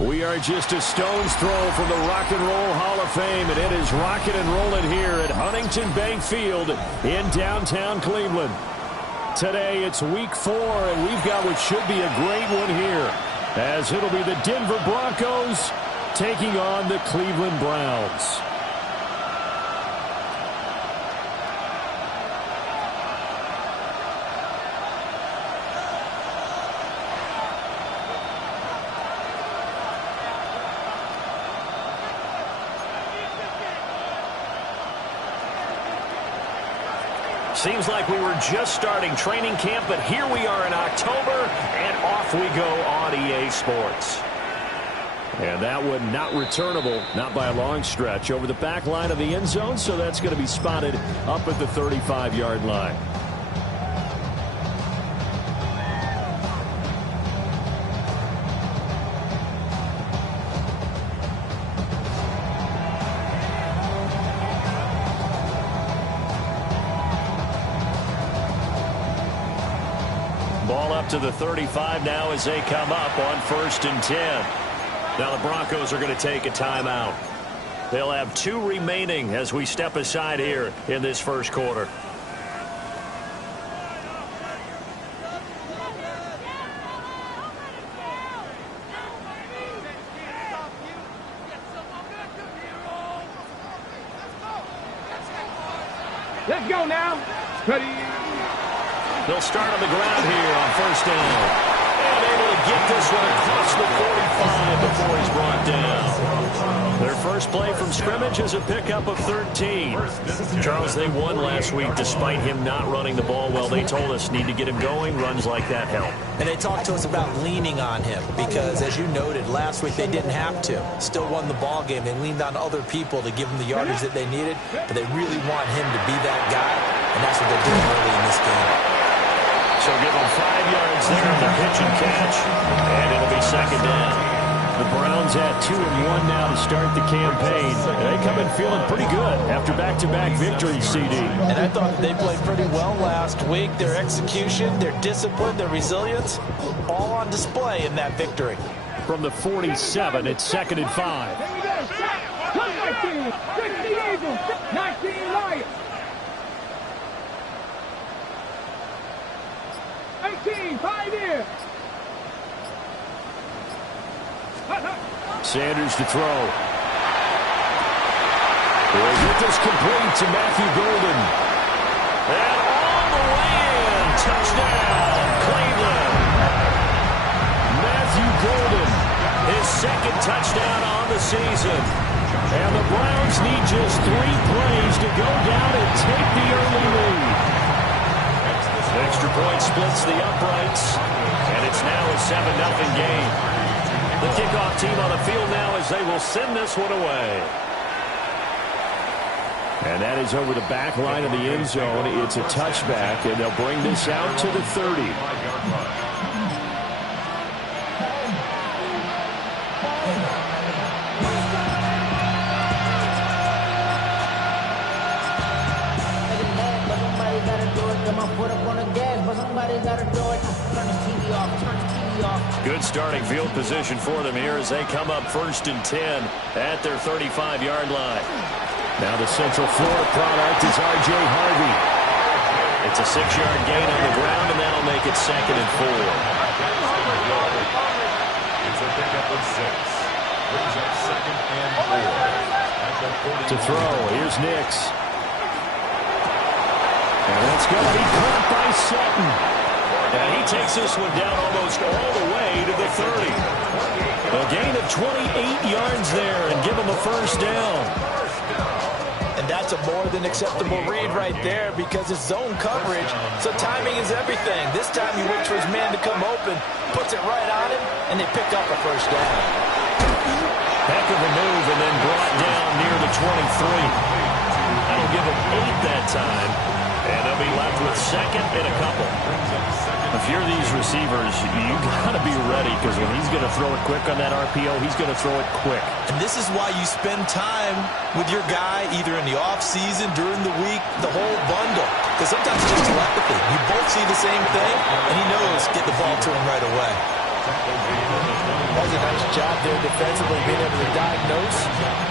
We are just a stone's throw from the Rock and Roll Hall of Fame, and it is rocking and rolling here at Huntington Bank Field in downtown Cleveland. Today it's week 4, and we've got what should be a great one here, as it'll be the Denver Broncos taking on the Cleveland Browns. Seems like we were just starting training camp, but here we are in October, and off we go on EA Sports. And that one not returnable, not by a long stretch, over the back line of the end zone, so that's going to be spotted up at the 35-yard line. Ball up to the 35 now as they come up on 1st and 10. Now the Broncos are going to take a timeout. They'll have 2 remaining as we step aside here in this first quarter. Let's go now. Ready. They'll start on the ground here on 1st down. And able to get this one across the 45 before he's brought down. Their first play from scrimmage is a pickup of 13. Charles, they won last week despite him not running the ball well. They told us need to get him going. Runs like that help. And they talked to us about leaning on him because, as you noted, last week they didn't have to. Still won the ball game. They leaned on other people to give them the yardage that they needed, but they really want him to be that guy, and that's what they're doing early in this game. So give them 5 yards there on the pitch and catch, and it'll be 2nd down. The Browns at 2-1 now to start the campaign. They come in feeling pretty good after back-to-back victories, CD. And I thought that they played pretty well last week. Their execution, their discipline, their resilience, all on display in that victory. From the 47, it's 2nd and 5. 19 Lions. 18, 5 here. Sanders to throw. He'll get this complete to Matthew Golden. And all the way in. Touchdown, Cleveland. Matthew Golden, his 2nd touchdown on the season. And the Browns need just 3 plays to go down and take the early lead. Extra point splits the uprights, and it's now a 7-0 game. The kickoff team on the field now as they will send this one away. And that is over the back line of the end zone. It's a touchback, and they'll bring this out to the 30. Good starting field position for them here as they come up 1st and 10 at their 35-yard line. Now the Central Florida product is R.J. Harvey. It's a 6-yard gain on the ground, and that'll make it 2nd and 4. It's a pickup of 6. Brings up 2nd and 4. To throw, here's Nix. And that's going to be caught by Sutton. And he takes this one down almost all the way to the 30. A gain of 28 yards there and give him a 1st down. And that's a more than acceptable read right there because it's zone coverage, so timing is everything. This time he waits for his man to come open, puts it right on him, and they pick up a 1st down. Heck of a move and then brought down near the 23. That'll give him 8 that time. And they'll be left with 2nd and a couple. If you're these receivers, you got to be ready because when he's going to throw it quick on that RPO, he's going to throw it quick. And this is why you spend time with your guy either in the offseason, during the week, the whole bundle. Because sometimes it's just telepathy. You both see the same thing, and he knows get the ball to him right away. That was a nice job there defensively, being able to diagnose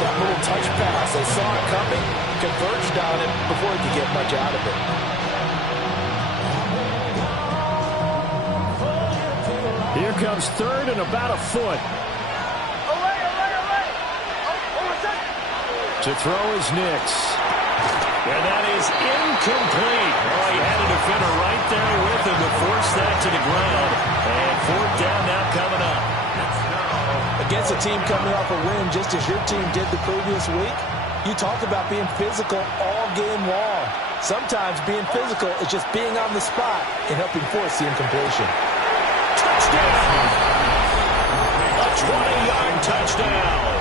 that little touch pass. They saw it coming, converged on it before he could get much out of it. Here comes third and about a foot. To throw is Nix. And that is incomplete. Oh, he had a defender right there with him to force that to the ground. And fourth down now coming up. Against a team coming off a win, just as your team did the previous week, you talked about being physical all game long. Sometimes being physical is just being on the spot and helping force the incompletion. Touchdown! A 20-yard touchdown.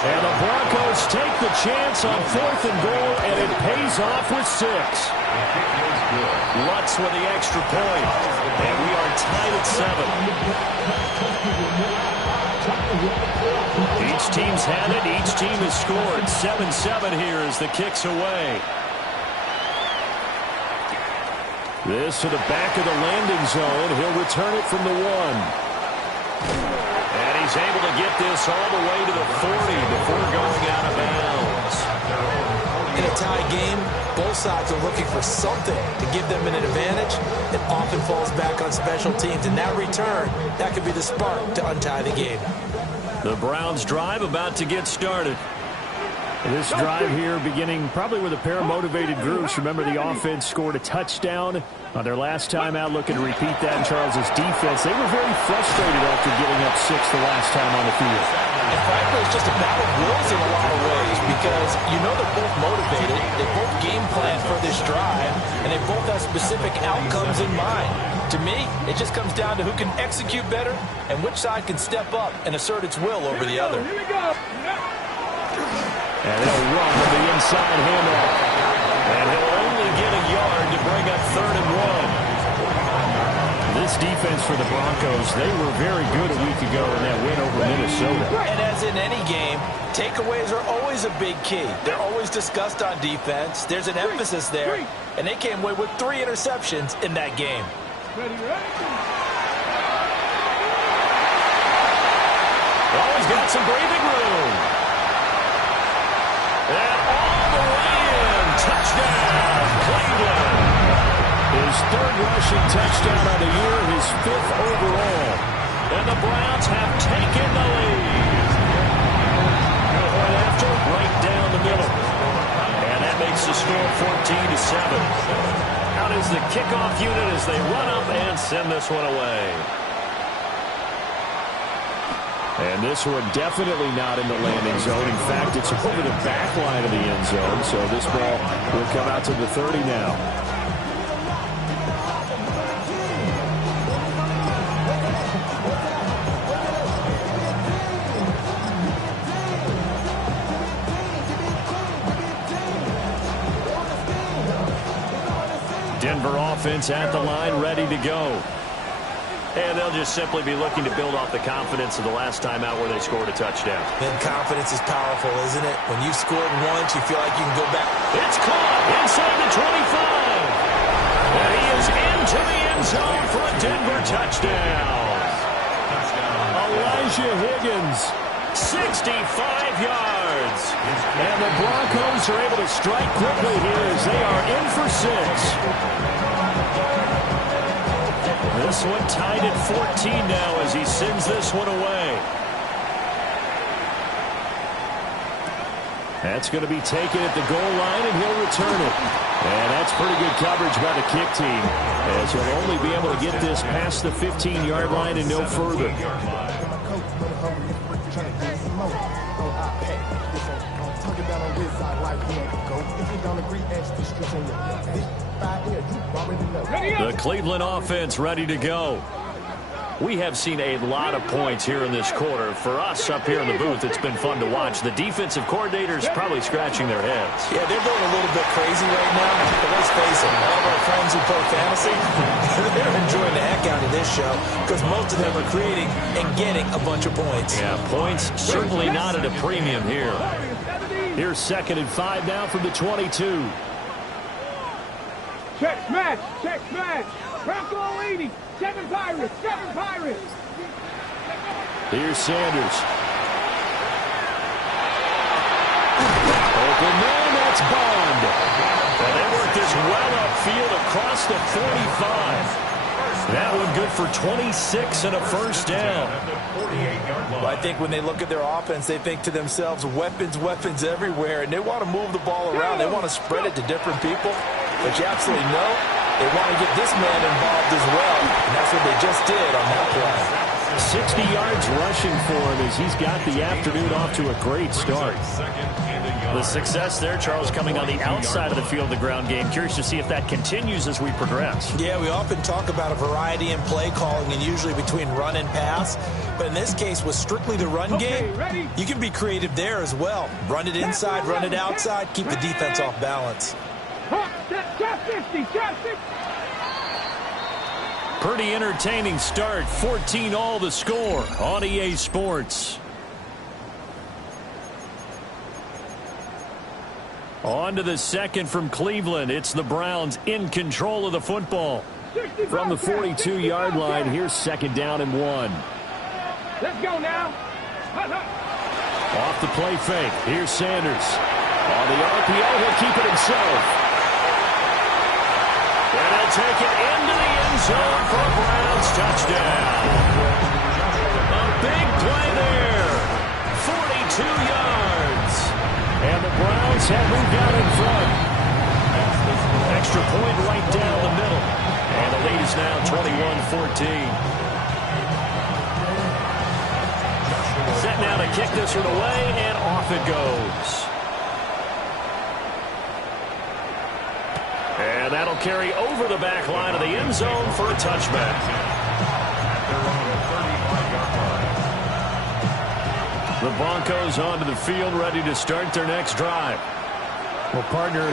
And the Broncos take the chance on 4th and goal, and it pays off with 6. Lutz with the extra point. And we are tied at 7. Each team's had it. Each team has scored. 7-7 here as the kick's away. This to the back of the landing zone. He'll return it from the 1. And he's able to get this all the way to the 40 before going out of bounds. In a tie game, both sides are looking for something to give them an advantage. It often falls back on special teams. In that return, that could be the spark to untie the game. The Browns drive about to get started. This drive here beginning probably with a pair of motivated groups. Remember, the offense scored a touchdown on their last time out, looking to repeat that in Charles's defense. They were very frustrated after giving up 6 the last time on the field. And frankly, it's just a battle of wills in a lot of ways because you know they're both motivated, they both game plan for this drive, and they both have specific outcomes in mind. To me, it just comes down to who can execute better and which side can step up and assert its will over the other. Here we go. And they'll run with the inside handoff. And he'll only get a yard to bring up 3rd and 1. This defense for the Broncos, they were very good a week ago in that win over Minnesota. And as in any game, takeaways are always a big key. They're always discussed on defense. There's an emphasis there, and they came away with 3 interceptions in that game. Ready, ready. Oh, he's got some breathing room. And all the way in. Touchdown, Cleveland. His 3rd rushing touchdown of the year, his 5th overall. And the Browns have taken the lead. Right after, right down the middle. And that makes the score 14-7. Out is the kickoff unit as they run up and send this one away. And this one definitely not in the landing zone. In fact, it's over the back line of the end zone. So this ball will come out to the 30 now. Denver offense at the line, ready to go. And they'll just simply be looking to build off the confidence of the last time out where they scored a touchdown. And confidence is powerful, isn't it? When you've scored once, you feel like you can go back. It's caught inside the 25. And he is into the end zone for a Denver touchdown. Elijah Higgins, 65 yards. and the Broncos are able to strike quickly here as they are in for 6. This one tied at 14 now as he sends this one away. That's going to be taken at the goal line, and he'll return it. And that's pretty good coverage by the kick team, as he'll only be able to get this past the 15-yard line and no further. The Cleveland offense ready to go. We have seen a lot of points here in this quarter. For us up here in the booth, it's been fun to watch. The defensive coordinators probably scratching their heads. Yeah, they're going a little bit crazy right now. But let's face it, all of our friends who play fantasy, they're enjoying the heck out of this show because most of them are creating and getting a bunch of points. Yeah, points certainly not at a premium here. Here's 2nd and 5 now from the 22. Check smash. Check smash. Bronco 80. 7 Pirates. 7 Pirates. Here's Sanders. Open man, that's Bond. And they work this well upfield across the 45. That one good for 26 and a first down. Well, I think when they look at their offense, they think to themselves, weapons, weapons everywhere, and they want to move the ball around. They want to spread it to different people, but you absolutely know they want to get this man involved as well, and that's what they just did on that play. 60 yards rushing for him as he's got the afternoon off to a great start. The success there, Charles, coming on the outside of the field, the ground game. Curious to see if that continues as we progress. Yeah, we often talk about a variety in play calling and usually between run and pass. But in this case, with strictly the run game, you can be creative there as well. Run it inside, run it outside, keep the defense off balance. Pretty entertaining start. 14 all the score on EA Sports. On to the second from Cleveland. It's the Browns in control of the football. From the 42-yard line, here's second down and 1. Let's go now. Off the play fake. Here's Sanders. On the RPO, he'll keep it himself. And he'll take it into the end zone for a Browns touchdown. A big play there. 42 yards. And the Browns have moved out in front. Extra point right down the middle. And the lead is now 21-14. Set now to kick this one away, and off it goes. And that'll carry over the back line of the end zone for a touchback. The Broncos onto the field, ready to start their next drive. Well, partner,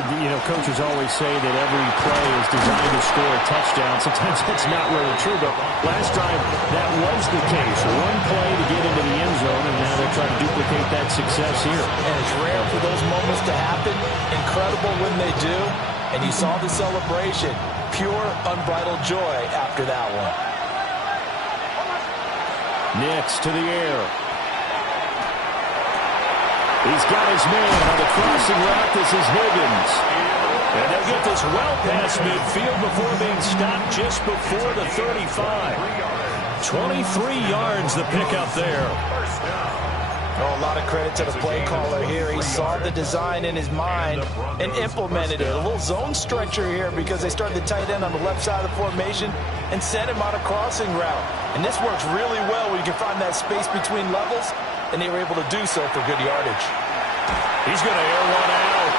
coaches always say that every play is designed to score a touchdown. Sometimes that's not really true, but last drive, that was the case. One play to get into the end zone, and now they're trying to duplicate that success here. And it's rare for those moments to happen. Incredible when they do. And you saw the celebration. Pure, unbridled joy after that one. Next to the air. He's got his man on the crossing route. This is Higgins. And they'll get this well past midfield before being stopped just before the 35. 23 yards the pickup there. Oh, a lot of credit to the play caller here. He saw the design in his mind and implemented it. A little zone stretcher here because they started the tight end on the left side of the formation and sent him on a crossing route. And this works really well when you can find that space between levels, and they were able to do so for good yardage. He's going to air one out.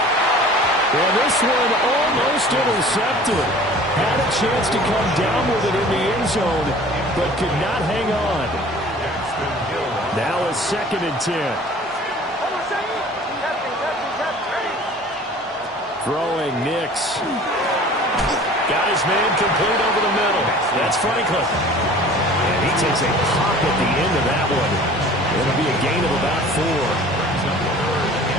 And this one almost intercepted. Had a chance to come down with it in the end zone, but could not hang on. Now a 2nd and 10. Throwing Nix. Got his man complete over the middle. That's Franklin. And he takes a pop at the end of that one. It'll be a gain of about 4.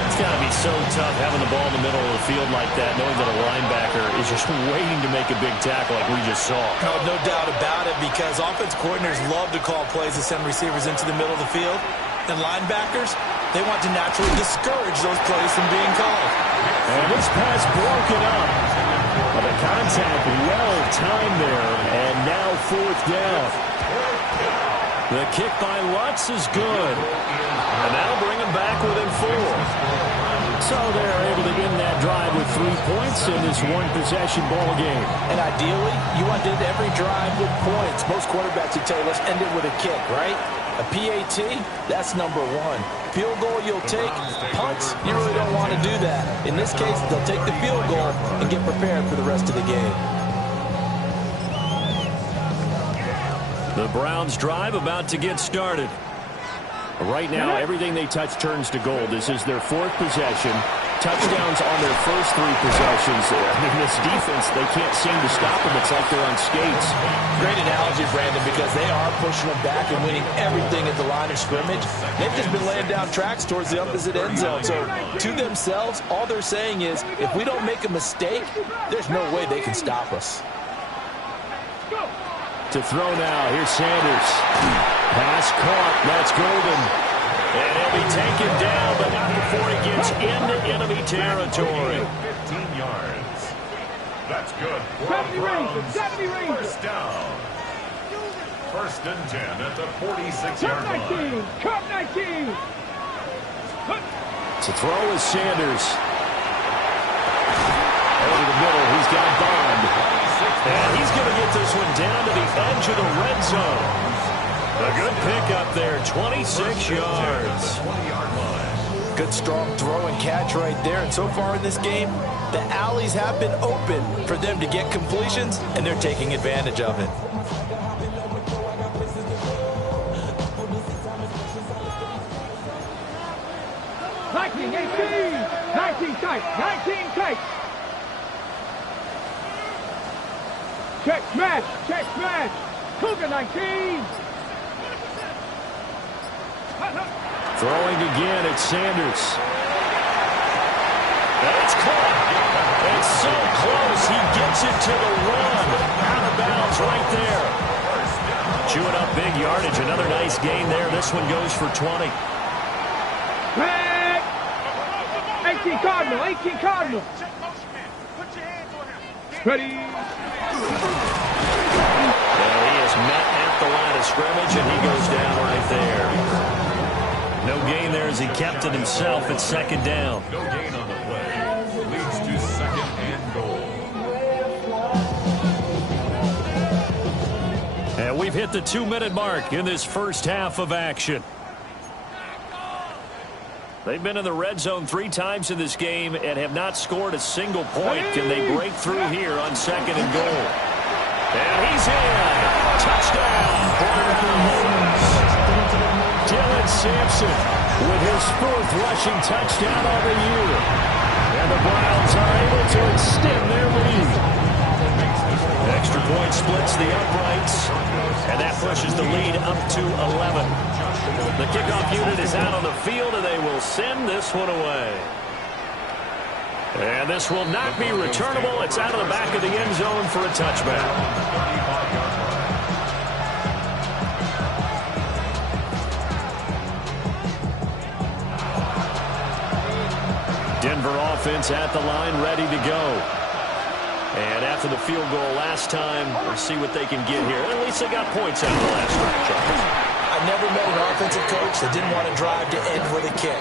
It's got to be so tough having the ball in the middle of the field like that, knowing that a linebacker is just waiting to make a big tackle like we just saw. Oh, no doubt about it, because offense coordinators love to call plays to send receivers into the middle of the field. And linebackers, they want to naturally discourage those plays from being called. And this pass broken up. But the contact well timed there, and now 4th down. The kick by Lutz is good. And that'll bring him back within 4. So they're able to end that drive with 3 points in this one-possession ball game. And ideally, you want to end every drive with points. Most quarterbacks would tell you, let's end it with a kick, right? A PAT, that's number 1. Field goal you'll take. Punts, you really don't want to do that. In this case, they'll take the field goal and get prepared for the rest of the game. The Browns drive about to get started. Right now, everything they touch turns to gold. This is their 4th possession. Touchdowns on their first 3 possessions. I mean, this defense, they can't seem to stop them. It's like they're on skates. Great analogy, Brandon, because they are pushing them back and winning everything at the line of scrimmage. They've just been laying down tracks towards the opposite end zone. So, to themselves, all they're saying is, if we don't make a mistake, there's no way they can stop us. To throw now, here's Sanders. Pass caught. That's Golden. And he'll be taken down, but not before he gets into enemy territory. 15 yards. That's good. 70 Rangers, 70 Rangers. First down. First and 10 at the 46-yard Cut line. 19. Cut 19. To throw is Sanders. Over the middle, he's got Bond. And he's going to get this one down to the edge of the red zone. A good pickup there, 26 yards. 20-yard line. Good strong throw and catch right there. And so far in this game, the alleys have been open for them to get completions, and they're taking advantage of it. Nineteen, 18. 19 tight. 19 tight. Check smash. Check smash. Cougar 19. Throwing again, it's Sanders. And it's caught. It's so close. He gets it to the run. Out of bounds right there. Chewing up big yardage. Another nice gain there. This one goes for 20. Back. 18 Cardinal. 18 Cardinal. Ready. Well, he is met at the line of scrimmage, and he goes down right there. No gain there as he kept it himself at second down. No gain on the play. Leads to second and goal. And we've hit the 2-minute mark in this first half of action. They've been in the red zone 3 times in this game and have not scored a single point. Can they break through here on second and goal? And he's in. Touchdown. Dylan Sampson with his 4th rushing touchdown of the year. And the Browns are able to extend their lead. Extra point splits the uprights, and that pushes the lead up to 11. The kickoff unit is out on the field, and they will send this one away. And this will not be returnable. It's out of the back of the end zone for a touchback. Denver offense at the line, ready to go. And after the field goal last time, we'll see what they can get here. At least they got points out of the last drive, Charles. I never met an offensive coach that didn't want to drive to end with a kick.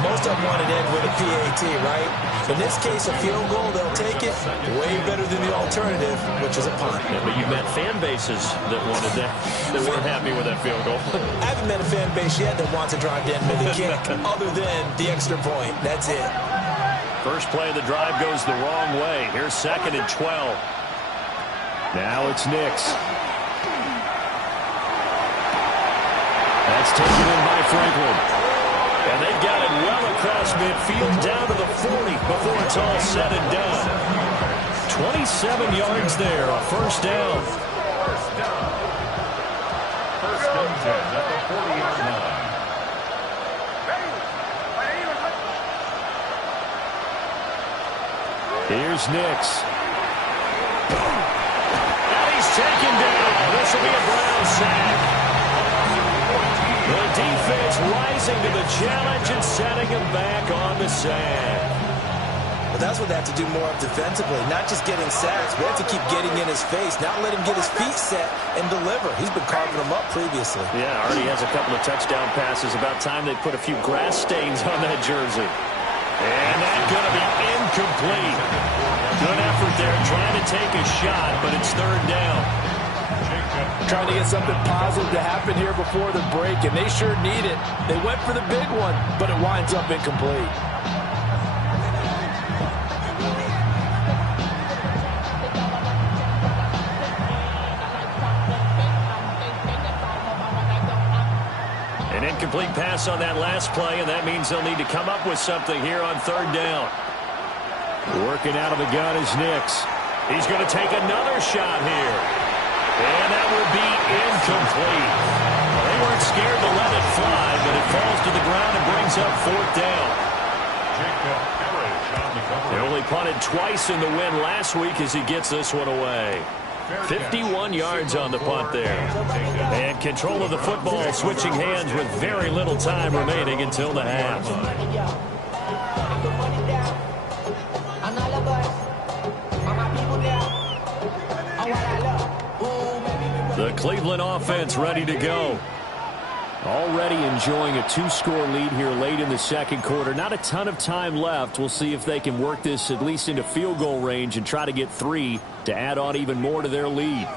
Most of them want to end with a PAT, right? In this case, a field goal, they'll take it. Way better than the alternative, which is a punt. Yeah, but you met fan bases that wanted that, that weren't happy with that field goal. I haven't met a fan base yet that wants to drive to end with a kick, other than the extra point. That's it. First play of the drive goes the wrong way. Here's second and 12. Now it's Nix. That's taken in by Franklin. And they've got it well across midfield down to the 40 before it's all said and done. 27 yards there, a first down. First and 10 at the 40-yard line. Here's Nix. And he's taken down. This will be a Brown sack. The defense rising to the challenge and setting him back on the sack. But that's what they have to do more of defensively, not just getting sacks. We have to keep getting in his face, not let him get his feet set and deliver. He's been carving them up previously. Yeah, already has a couple of touchdown passes. About time they put a few grass stains on that jersey. And that's going to be incomplete. Good effort there, trying to take a shot, but it's third down. Trying to get something positive to happen here before the break, and they sure need it. They went for the big one, but it winds up incomplete. An incomplete pass on that last play, and that means they'll need to come up with something here on third down. Working out of the gun is Nix. He's going to take another shot here. And that will be incomplete. Well, they weren't scared to let it fly, but it falls to the ground and brings up fourth down. They only punted twice in the win last week as he gets this one away. 51 yards on the punt there. And control of the football switching hands with very little time remaining until the half. The Cleveland offense ready to go. Already enjoying a 2-score lead here late in the second quarter. Not a ton of time left. We'll see if they can work this at least into field goal range and try to get 3 to add on even more to their lead.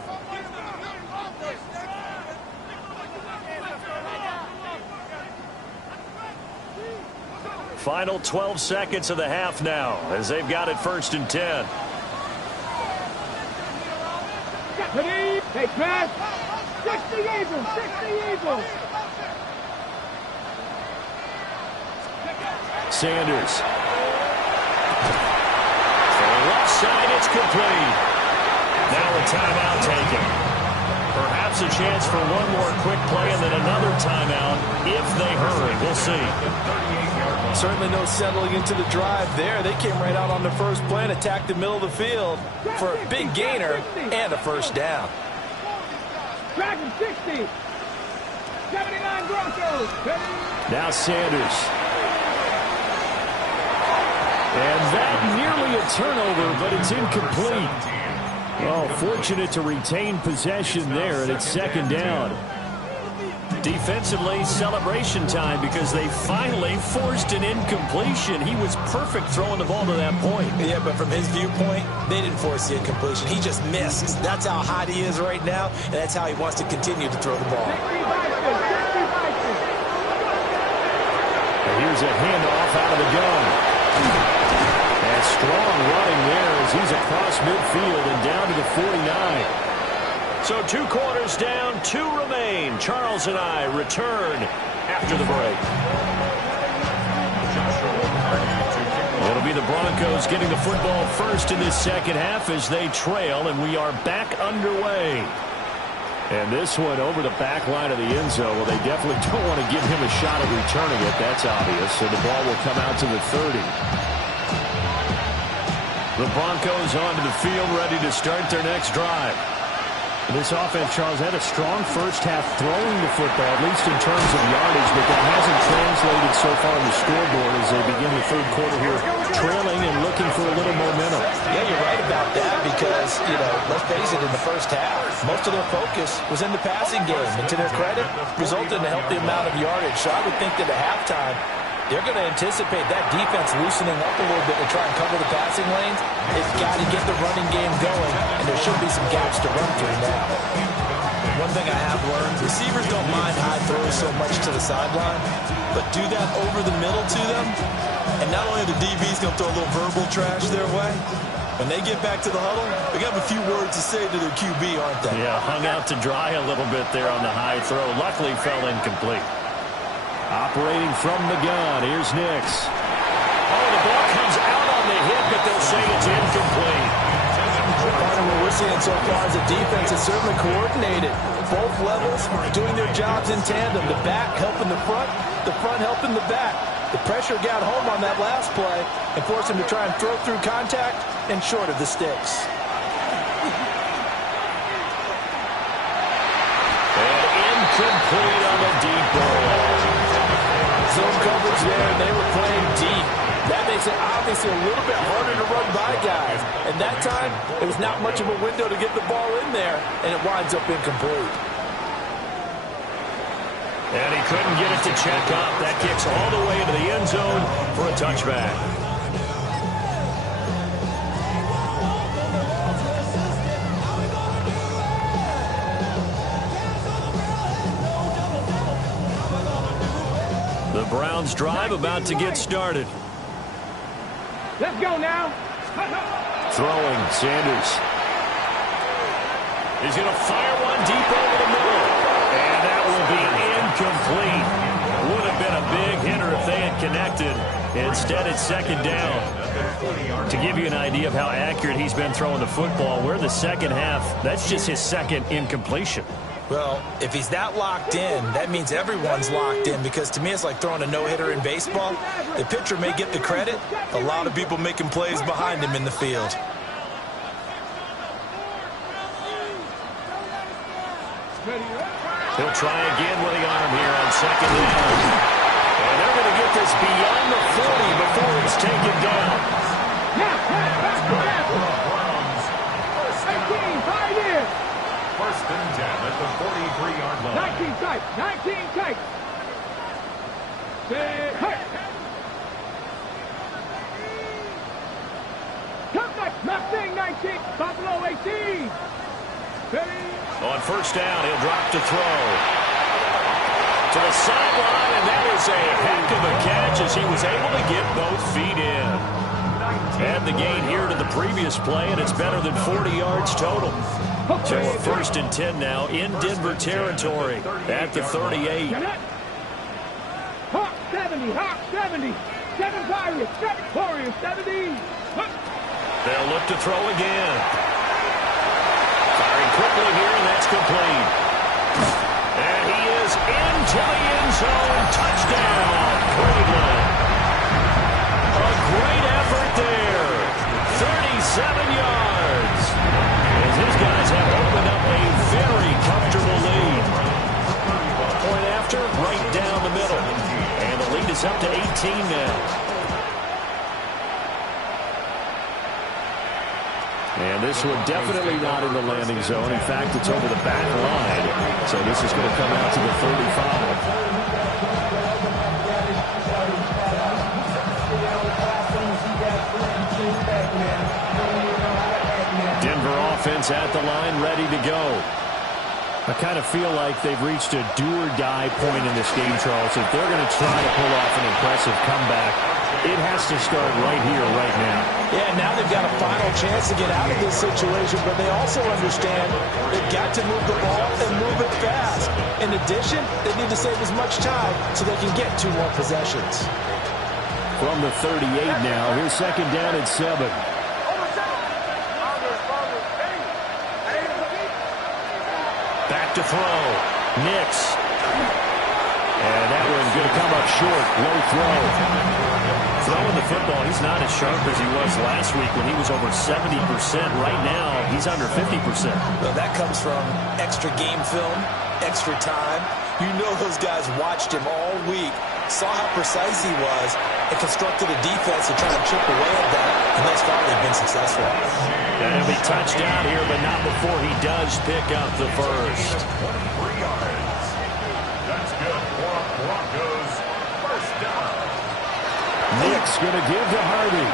Final 12 seconds of the half now as they've got it 1st and 10. Hey, pass. 60 Eagles. 60 Eagles. Sanders. For the left side, it's complete. Now a timeout taken. Perhaps a chance for one more quick play and then another timeout if they hurry. We'll see. Certainly no settling into the drive there. They came right out on the first play and attacked the middle of the field for a big gainer and a first down. Dragon 60. 79 Broncos. Now Sanders. And that nearly a turnover, but it's incomplete. Oh, fortunate to retain possession there, and it's 2nd down. Defensively, celebration time because they finally forced an incompletion. He was perfect throwing the ball to that point. Yeah, but from his viewpoint, they didn't force the incompletion. He just missed. That's how hot he is right now, and that's how he wants to continue to throw the ball. And here's a handoff out of the gun. And strong running there as he's across midfield and down to the 49. So 2 quarters down, 2 remain. Charles and I return after the break. It'll be the Broncos getting the football first in this second half as they trail, and we are back underway. And this one over the back line of the end zone. Well, they definitely don't want to give him a shot at returning it. That's obvious. So the ball will come out to the 30. The Broncos onto the field, ready to start their next drive. This offense, Charles, had a strong first half throwing the football, at least in terms of yardage, but that hasn't translated so far on the scoreboard as they begin the third quarter here, trailing and looking for a little momentum. Yeah, you're right about that because, let's face it, in the first half, most of their focus was in the passing game. And to their credit, resulted in a healthy amount of yardage. So I would think that at halftime, they're going to anticipate that defense loosening up a little bit to try and cover the passing lanes. They've got to get the running game going, and there should be some gaps to run through now. One thing I have learned, receivers don't mind high throws so much to the sideline, but do that over the middle to them, and not only are the DBs going to throw a little verbal trash their way, when they get back to the huddle, they got a few words to say to their QB, aren't they? Yeah, hung out to dry a little bit there on the high throw. Luckily fell incomplete. Operating from the gun, here's Nix. Oh, the ball comes out on the hit, but they'll say it's incomplete. What we're seeing so far is the defense is certainly coordinated. Both levels doing their jobs in tandem. The back helping the front helping the back. The pressure got home on that last play and forced him to try and throw through contact and short of the sticks. And incomplete on the deep ball. Zone coverage there, and they were playing deep. That makes it obviously a little bit harder to run by guys. And that time, it was not much of a window to get the ball in there, and it winds up incomplete. And he couldn't get it to check up. That kicks all the way into the end zone for a touchback. The Browns drive about to get started. Let's go now. Throwing, Sanders. He's going to fire one deep over the middle. And that will be incomplete. Would have been a big hitter if they had connected. Instead, it's 2nd down. To give you an idea of how accurate he's been throwing the football, we're in the second half. That's just his 2nd incompletion. Well, if he's that locked in, that means everyone's locked in because to me it's like throwing a no-hitter in baseball. The pitcher may get the credit. A lot of people making plays behind him in the field. He'll try again with the arm here on second down. And they're going to get this beyond the 40 before it's taken down. First and 10 at the 43-yard line. 19 tight. 19 tight. Come back. Mustang 19. Buffalo 18. On first down, he'll drop to throw. To the sideline, and that is a heck of a catch as he was able to get both feet in. Add the gain here to the previous play, and it's better than 40 yards total. So a first and 10 now in Denver territory at the 38. Hawk 70, Hawk 70. 7 Pirates, 7 Warriors, 70. They'll look to throw again. Firing quickly here, and that's complete. And he is into the end zone. Touchdown, Cleveland. A great effort there. 37 yards. As his guys have opened up a very comfortable lead. Point after, right down the middle. And the lead is up to 18 now. And this one definitely not in the landing zone. In fact, it's over the back line. So this is going to come out to the 35. Denver offense at the line, ready to go. I kind of feel like they've reached a do-or-die point in this game, Charles. If they're going to try to pull off an impressive comeback, it has to start right here, right now. Yeah, now they've got a final chance to get out of this situation, but they also understand they've got to move the ball and move it fast. In addition, they need to save as much time so they can get 2 more possessions. From the 38 now, here's second down at 7. Back to throw. Nix. And that one's going to come up short. Low throw. Throwing the football, he's not as sharp as he was last week when he was over 70%. Right now, he's under 50%. Well, that comes from extra game film, extra time. You know those guys watched him all week, saw how precise he was, and constructed a defense to try to chip away at that, and thus far they've been successful. And he'll be touchdown here, but not before he does pick up the first. 23 yards. That's good for Broncos. First down. Nick's going to give to Harvey.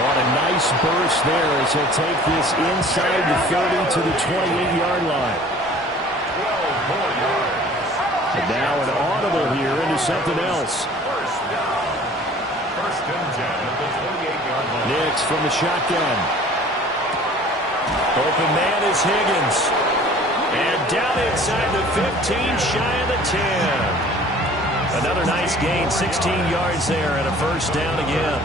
What a nice burst there as he'll take this inside the 30 to the 28-yard line. 12 more yards. And now an audible here into something else. First down. First and 10 at the 28-yard line. Nix from the shotgun. Open man is Higgins. And down inside the 15, shy of the 10. Another nice gain, 16 yards there and a first down again.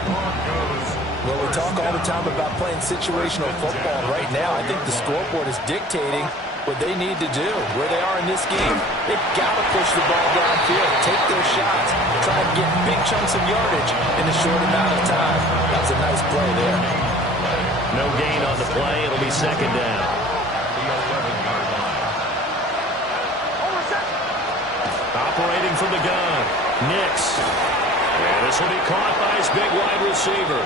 Well, we talk all the time about playing situational football. Right now, I think the scoreboard is dictating what they need to do. Where they are in this game, they've got to push the ball downfield, take their shots, try to get big chunks of yardage in a short amount of time. That was a nice play there. No gain on the play. It'll be second down. The 11-yard line. Operating from the gun. Nix. And this will be caught by his big wide receiver.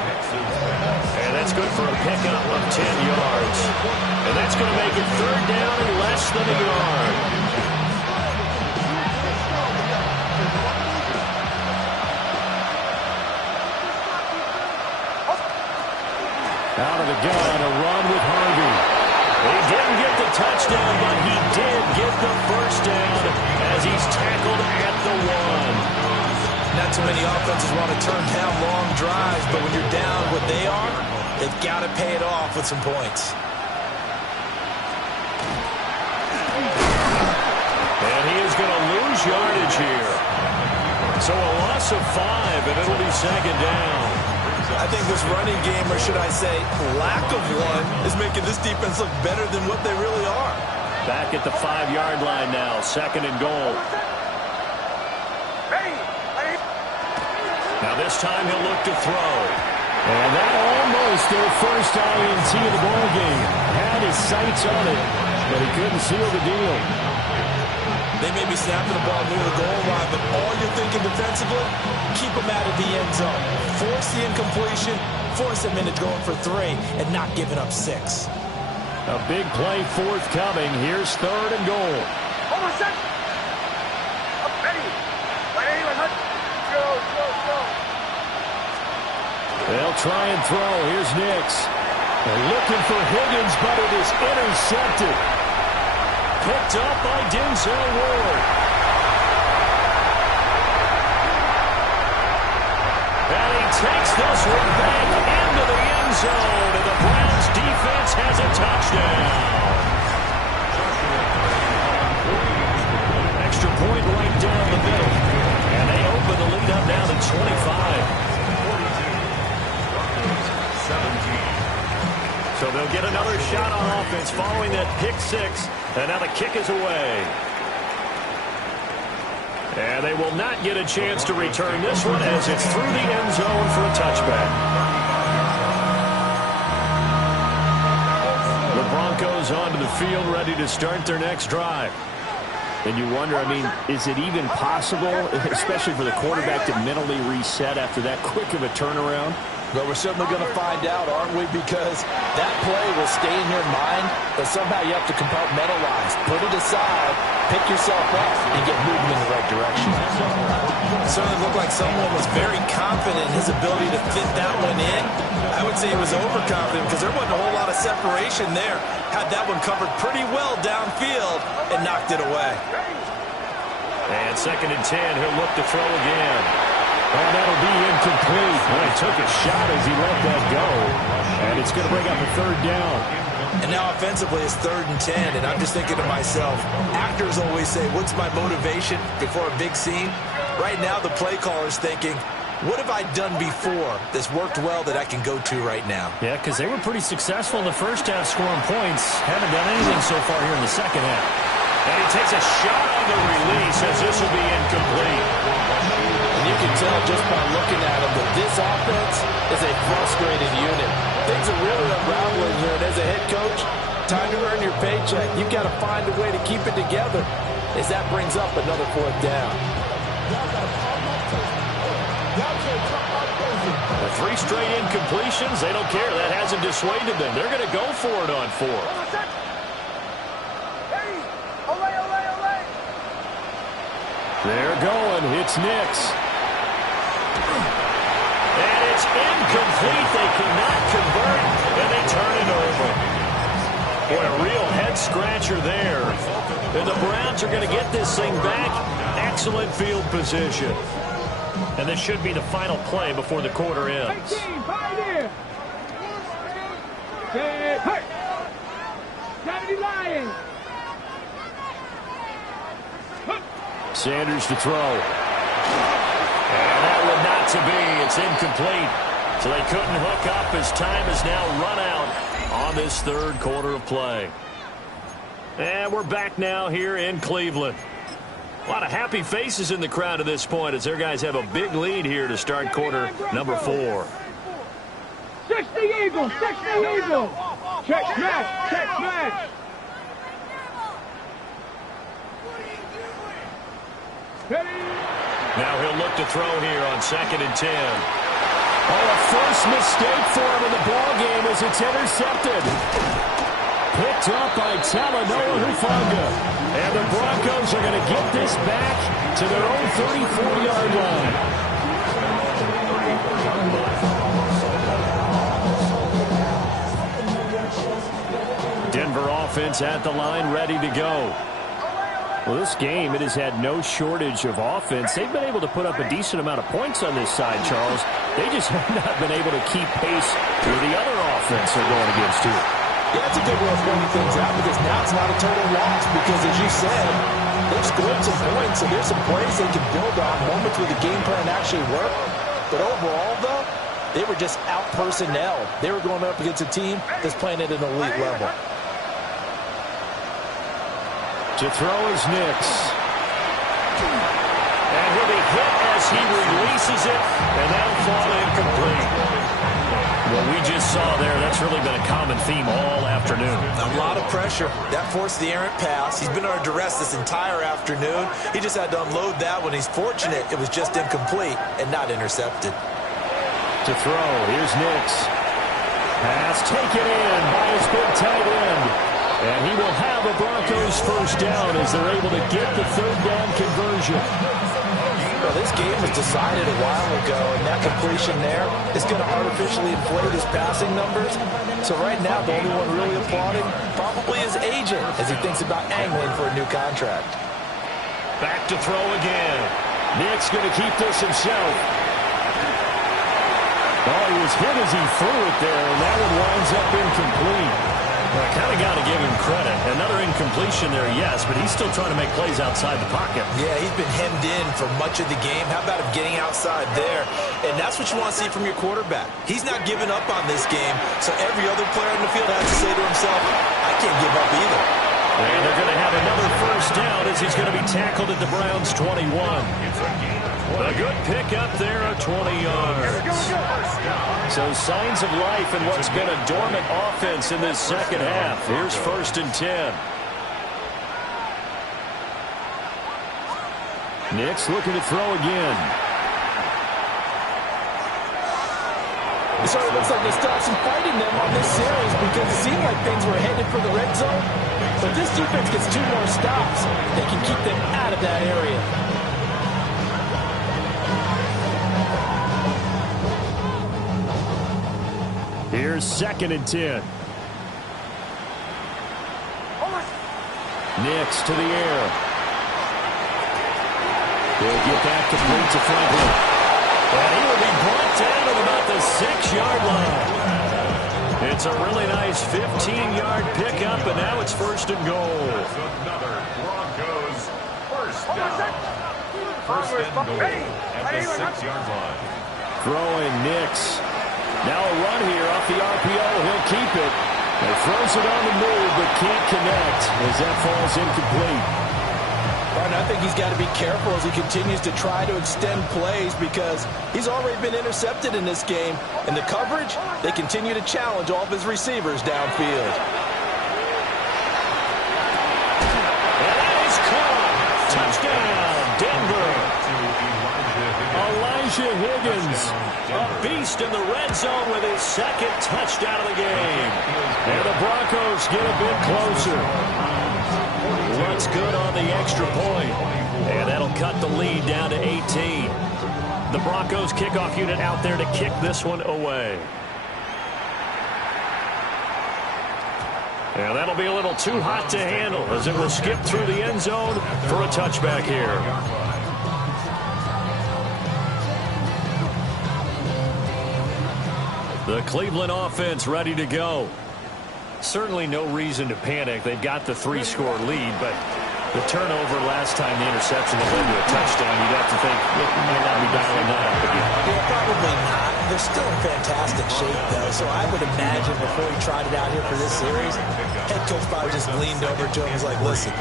And that's good for a pickup of 10 yards. And that's going to make it third down and less than a yard. Out of the gun, a run with Harvey. He didn't get the touchdown, but he did get the first down as he's tackled at the 1. Not too many offenses want to turn down long drives, but when you're down what they are, they've got to pay it off with some points. And he is going to lose yardage here. So a loss of 5, and it'll be second down. I think this running game, or should I say lack of one, is making this defense look better than what they really are. Back at the 5-yard line now, second and goal. Now this time he'll look to throw. And that almost their first INT of the ball game. Had his sights on it. but he couldn't seal the deal. They may be snapping the ball near the goal line, but all you're thinking defensively, keep them out of the end zone. Force the incompletion, force them into going for 3, and not giving up 6. A big play forthcoming. Here's 3rd and goal. They'll try and throw. Here's Nix. They're looking for Higgins, but it is intercepted. Picked up by Denzel Ward. And he takes this one back into the end zone, and the Browns defense has a touchdown. Extra point right down the middle. And they open the lead up now to 25. 17. So they'll get another shot on offense following that pick 6. And now the kick is away. And they will not get a chance to return this one as it's through the end zone for a touchback. The Broncos onto the field ready to start their next drive. And you wonder, I mean, is it even possible, especially for the quarterback, to mentally reset after that quick of a turnaround? Well, we're certainly going to find out, aren't we? Because that play will stay in your mind, but somehow you have to compartmentalize. Put it aside, pick yourself up, and get moving in the right direction. It certainly looked like someone was very confident in his ability to fit that one in. I would say he was overconfident because there wasn't a whole lot of separation there. Had that one covered pretty well downfield and knocked it away. And 2nd and 10, he'll look to throw again. Oh, that'll be incomplete. Well, he took a shot as he let that go. And it's going to bring up a 3rd down. And now offensively it's 3rd and 10. And I'm just thinking to myself, actors always say, what's my motivation before a big scene? Right now the play caller's thinking, what have I done before that's worked well that I can go to right now? Yeah, because they were pretty successful in the first half scoring points. Haven't done anything so far here in the second half. And he takes a shot on the release as this will be incomplete. And you can tell just by looking at him that this offense is a frustrated unit. Things are really unraveling here, and as a head coach, time to earn your paycheck. You've got to find a way to keep it together as that brings up another 4th down. The 3 straight incompletions, they don't care. That hasn't dissuaded them. They're going to go for it on 4th. They're going. It's Nix. And it's incomplete. They cannot convert, and they turn it over. Boy, a real head-scratcher there. And the Browns are going to get this thing back. Excellent field position. And this should be the final play before the quarter ends. Hey! 70 Lions! Sanders to throw. And that one not to be. It's incomplete. So they couldn't hook up as time is now run out on this 3rd quarter of play. And we're back now here in Cleveland. A lot of happy faces in the crowd at this point as their guys have a big lead here to start quarter number 4. 60 Eagles! 60 Eagles! Check smash! Check smash! Now he'll look to throw here on 2nd and 10. Oh, a first mistake for him in the ball game as it's intercepted. Picked up by Talanoa Hufanga. And the Broncos are going to get this back to their own 34-yard line. Denver offense at the line, ready to go. Well, this game, it has had no shortage of offense. They've been able to put up a decent amount of points on this side, Charles. They just have not been able to keep pace with the other offense they're going against, too. Yeah, that's a good way of pointing things out because now it's not a total loss because, as you said, they've scored some points, so there's some plays they can build on, moments where the game plan actually worked. But overall, though, they were just out-personnel. They were going up against a team that's playing at an elite level. To throw is Nix. And he'll be hit as he releases it, and that'll fall incomplete. What we just saw there, that's That's really been a common theme all afternoon. A lot of pressure. That forced the errant pass. He's been under duress this entire afternoon. He just had to unload that one. He's fortunate it was just incomplete and not intercepted. To throw, here's Nix. Pass taken in by his big tight end. And he will have a Broncos first down as they're able to get the third down conversion. Well, this game was decided a while ago, and that completion there is going to artificially inflate his passing numbers. So right now, the only one really applauding probably his agent as he thinks about angling for a new contract. Back to throw again. Nick's going to keep this himself. Oh, he was hit as he threw it there, and that one winds up incomplete. Well, I kind of got to give him credit. Another incompletion there, yes, but he's still trying to make plays outside the pocket. Yeah, he's been hemmed in for much of the game. How about him getting outside there? And that's what you want to see from your quarterback. He's not giving up on this game, so every other player in the field has to say to himself, I can't give up either. And they're going to have another first down as he's going to be tackled at the Browns' 21. A good pick up there at 20 yards. So signs of life in what's been a dormant offense in this second half. Here's 1st and 10. Nix looking to throw again. It sort of looks like they still have some fight in them on this series because it seemed like things were headed for the red zone. But this defense gets 2 more stops. They can keep them out of that area. Here's 2nd and 10. Nix to the air. They'll get back to point to Franklin. And he will be brought down at about the 6-yard line. It's a really nice 15-yard pickup, and now it's 1st and goal. Another Broncos first down. 1st and goal at the 6-yard line. Throwing Nix. Now a run here off the RPO. He'll keep it. He throws it on the move, but can't connect as that falls incomplete. And I think he's got to be careful as he continues to try to extend plays because he's already been intercepted in this game. And the coverage, they continue to challenge all of his receivers downfield. And that is caught. Touchdown, Denver. Elijah Higgins, A beast in the red zone with his 2nd touchdown of the game. and the Broncos get a bit closer. What's good on the extra point. And that'll cut the lead down to 18. The Broncos kickoff unit out there to kick this one away. And that'll be a little too hot to handle as it will skip through the end zone for a touchback here. The Cleveland offense ready to go. Certainly no reason to panic. They've got the 3-score lead, but the turnover last time, the interception that led to a touchdown, you'd have to think it might not be dialing that up again. Yeah, probably not. They're still in fantastic shape, though, so I would imagine before he tried it out here for this series, head coach probably just leaned over to him and was like, listen,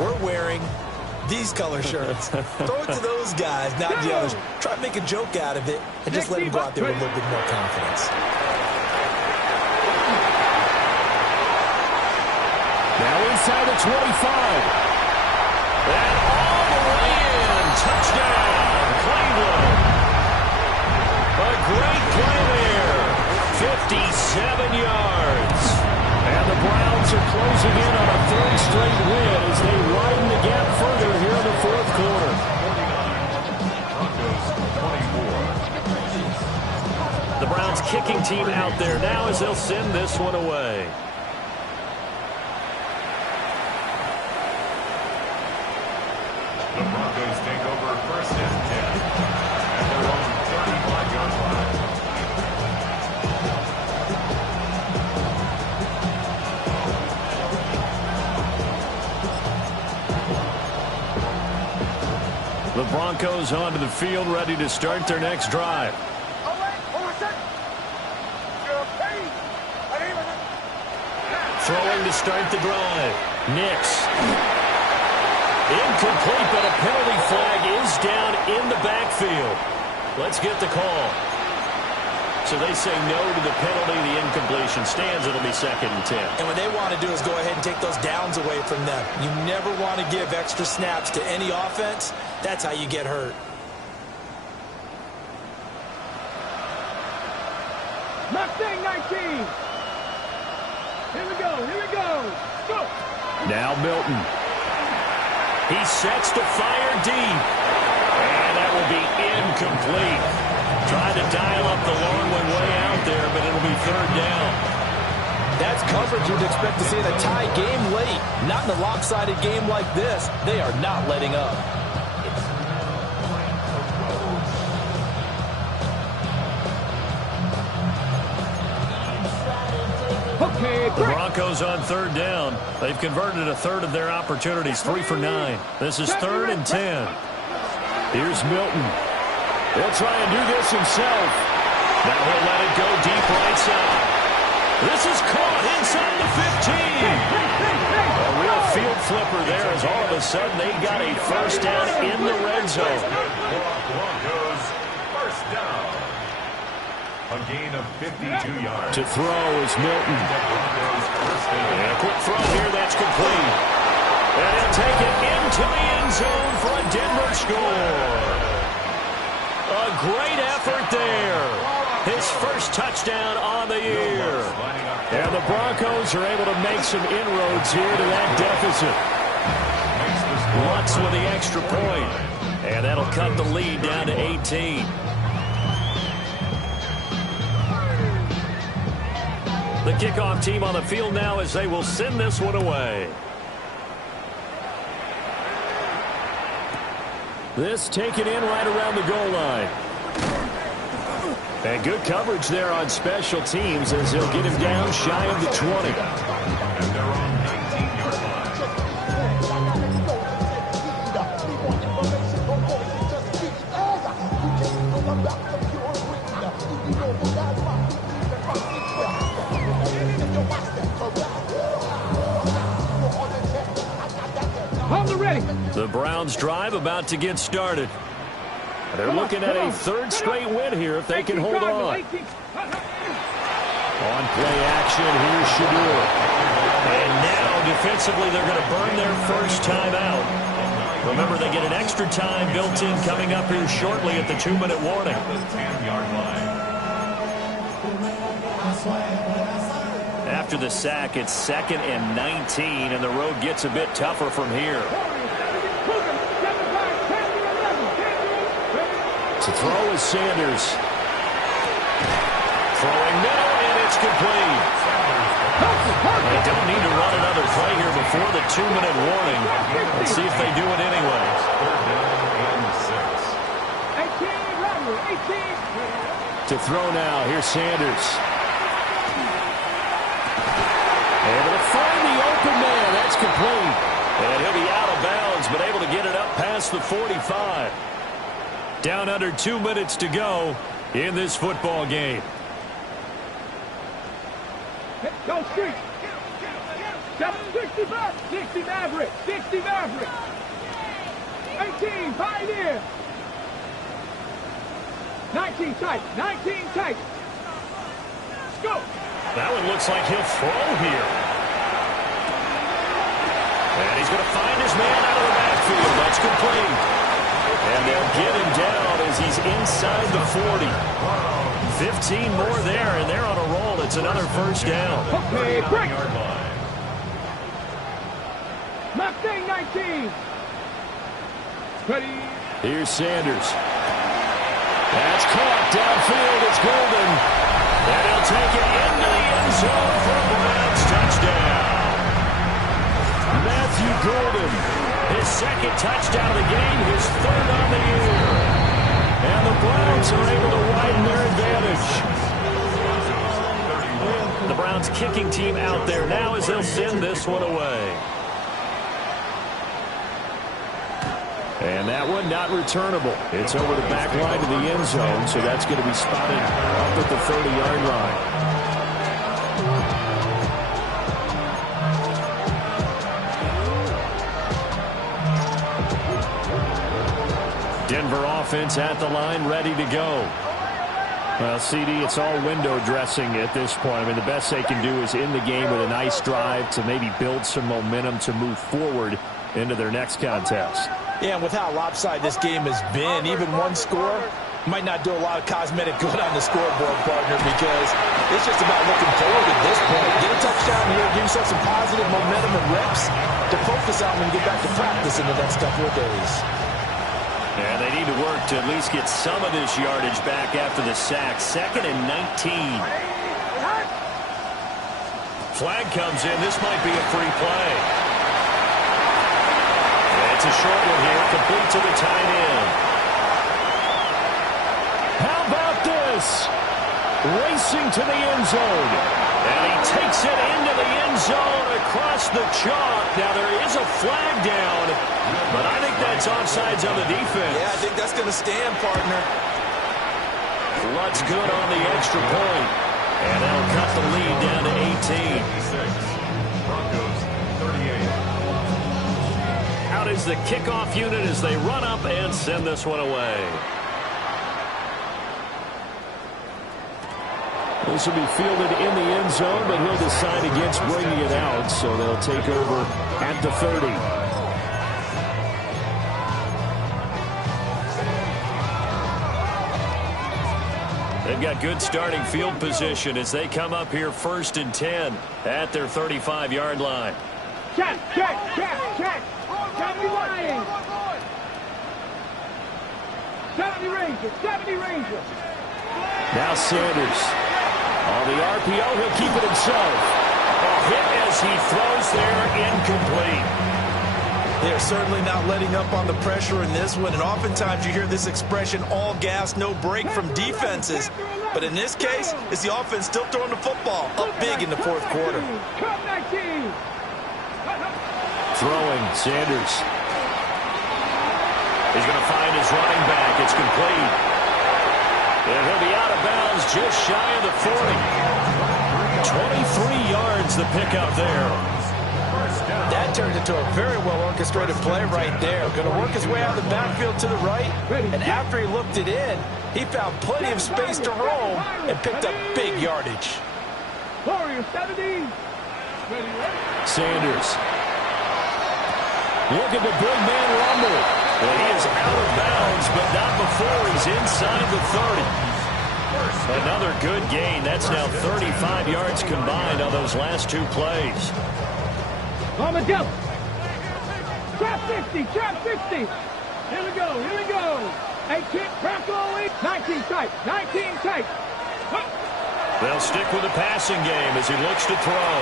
we're wearing these color shirts. Throw it to those guys, not the others. Try to make a joke out of it and just let him go out there with a little bit more confidence. Now inside the 25. And all the way in. Touchdown, Cleveland. A great play there. 57 yards. And the Browns are closing in on a 3rd straight win as they widen the gap further here in the 4th quarter. The Browns kicking team out there now as they'll send this one away. The Broncos take over 1st and 10 at their own 35-yard line. The Broncos onto the field, ready to start their next drive. Throwing to start the drive. Nix. Incomplete, but a penalty flag is down in the backfield. Let's get the call. so they say no to the penalty. The incompletion stands. It'll be 2nd and 10. And what they want to do is go ahead and take those downs away from them. You never want to give extra snaps to any offense. That's how you get hurt. Mustang 19. Here we go. Here we go. Go. Now Milton. He sets to fire deep. And that will be incomplete. Trying to dial up the long one way out there, but it'll be 3rd down. That's coverage you'd expect to see in a tie game late. Not in a lopsided game like this. They are not letting up. The Broncos on 3rd down. They've converted a third of their opportunities, 3 for 9. This is 3rd and 10. Here's Milton. He'll try and do this himself. Now he'll let it go deep right side. This is caught inside the 15. A real field flipper there as all of a sudden they got a first down in the red zone. Broncos first down. A gain of 52 yards. To throw is Milton. And a quick throw here, that's complete. And he'll take it into the end zone for a Denver score. A great effort there. His first touchdown on the year. And the Broncos are able to make some inroads here to that deficit. Lutz with the extra point. And that'll cut the lead down to 18. The kickoff team on the field now as they will send this one away. This taken in right around the goal line. And good coverage there on special teams as he'll get him down shy of the 20. And they're on 19-yard Hold the ready. The Browns drive about to get started. They're looking at a 3rd straight win here if they can hold on. On play action, here's Shadur. And now defensively they're going to burn their first time out. Remember, they get an extra time built in coming up here shortly at the 2-minute warning. 10-yard line. After the sack, it's 2nd and 19, and the road gets a bit tougher from here. To throw is Sanders. Throwing middle, and it's complete. They don't need to run another play here before the 2-minute warning. Let's see if they do it anyway. 3rd down and 6. To throw now, here's Sanders. Able to find the open man. That's complete. And he'll be out of bounds, but able to get it up past the 45. Down under 2 minutes to go in this football game. Go street. 60 Maverick. 60 Maverick. 18 Pioneer. 19 tight. 19 tight. Let's go. That one looks like he'll throw here. And he's going to find his man out of the backfield. That's complete. And they'll get him down as he's inside the 40. 15 more there, and they're on a roll. It's another first down. Okay, break. 9-yard line. Mustang 19. Ready. Here's Sanders. That's caught downfield. It's Golden. And he'll take it into the end zone for a Browns touchdown. Matthew Golden. His 2nd touchdown of the game, his 3rd on the year. And the Browns are able to widen their advantage. The Browns kicking team out there now as they'll send this one away. And that one not returnable. It's over the back line to the end zone, so that's going to be spotted up at the 30-yard line. Denver offense at the line, ready to go. Well, CD, it's all window dressing at this point. I mean, the best they can do is end the game with a nice drive to maybe build some momentum to move forward into their next contest. Yeah, and with how lopsided this game has been, even one score might not do a lot of cosmetic good on the scoreboard, partner, because it's just about looking forward at this point. Get a touchdown here, give yourself some positive momentum and reps to focus on when you get back to practice in the next couple of days. And they need to work to at least get some of this yardage back after the sack. 2nd and 19. Flag comes in. This might be a free play. It's a short one here, complete to the tight end. How about this? Racing to the end zone. And he takes it into the end zone across the chalk. Now there is a flag down, but I think that's offsides on the defense. Yeah, I think that's going to stand, partner. Lutt's good on the extra point. And that'll cut the lead down to 18. Broncos 38. Out is the kickoff unit as they run up and send this one away. This will be fielded in the end zone, but he'll decide against bringing it out, so they'll take over at the 30. They've got good starting field position as they come up here 1st and 10 at their 35-yard line. Check. 70 Lions. 70 Rangers. 70 Rangers. Now Sanders. On the RPO, he'll keep it himself. A hit as he throws there, incomplete. They're certainly not letting up on the pressure in this one, and oftentimes you hear this expression, all gas, no break from defenses. But in this case, it's the offense still throwing the football up big in the 4th quarter. Throwing, Sanders. He's going to find his running back. It's complete. And he'll be out of bounds just shy of the 40. 23 yards the pickup there. That turned into a very well-orchestrated play right there. Going to work his way out of the backfield to the right. And after he looked it in, he found plenty of space to roam and picked up big yardage. Sanders. Look at the big man rumble. Well, he is out of bounds, but not before he's inside the 30. Another good gain. That's now 35 yards combined on those last 2 plays. On the jump. Trap 50. Here we go. 18, Bronco 19 tight. They'll stick with the passing game as he looks to throw.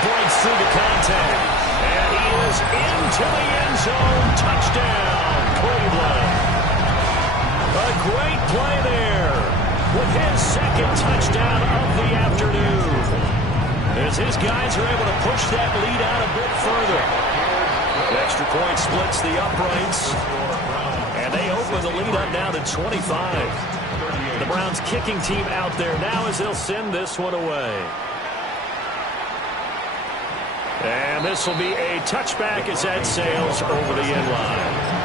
Breaks through the contact. And he is into the end zone. Touchdown, Cleveland. A great play there with his 2nd touchdown of the afternoon. As his guys are able to push that lead out a bit further. The extra point splits the uprights. And they open the lead up now to 25. The Browns kicking team out there now as they'll send this one away. And this will be a touchback as that sails over the end line.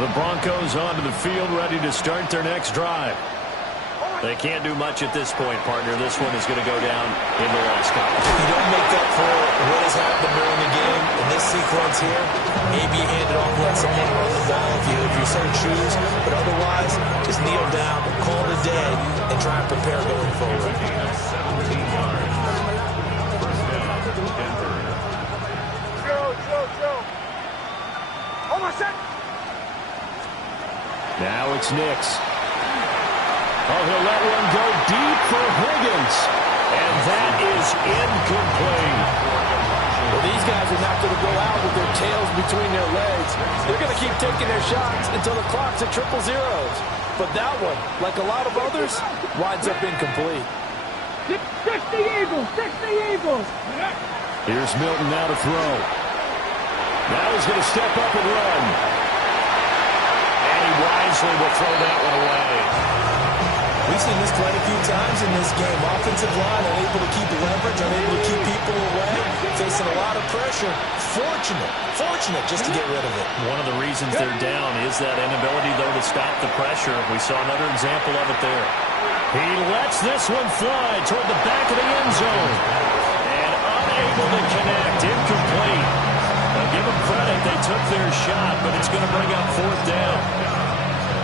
The Broncos onto the field ready to start their next drive. They can't do much at this point, partner. This one is going to go down in the loss column. You don't make up for what has happened during the game in this sequence here. Maybe you hand it off and let someone run the ball if you so choose. But otherwise, just kneel down, call it a day, and try and prepare going forward. Now it's Nix. Oh, he'll let one go deep for Higgins. And that is incomplete. Well, these guys are not going to go out with their tails between their legs. They're going to keep taking their shots until the clock's at 000. But that one, like a lot of others, winds up incomplete. 60 Eagles. Here's Milton now to throw. Now he's going to step up and run. And he wisely will throw that one away. We've seen this quite a few times in this game. Offensive line unable to keep leverage, unable to keep people away, facing a lot of pressure. Fortunate just to get rid of it. One of the reasons they're down is that inability, though, to stop the pressure. We saw another example of it there. He lets this one fly toward the back of the end zone. And unable to connect. Incomplete. Now give them credit. They took their shot, but it's going to bring up fourth down.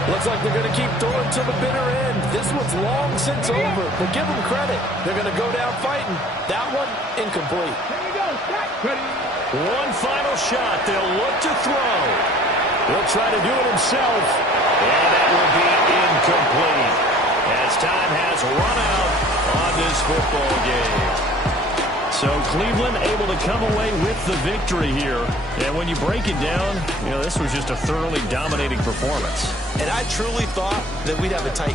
Looks like they're going to keep throwing to the bitter end. This one's long since over, but give them credit. They're going to go down fighting. That one, incomplete. Here we go. Stop. Ready. One final shot. They'll look to throw. He'll try to do it himself. And that will be incomplete, as time has run out on this football game. So Cleveland able to come away with the victory here. And when you break it down, this was just a thoroughly dominating performance. And I truly thought that we'd have a tight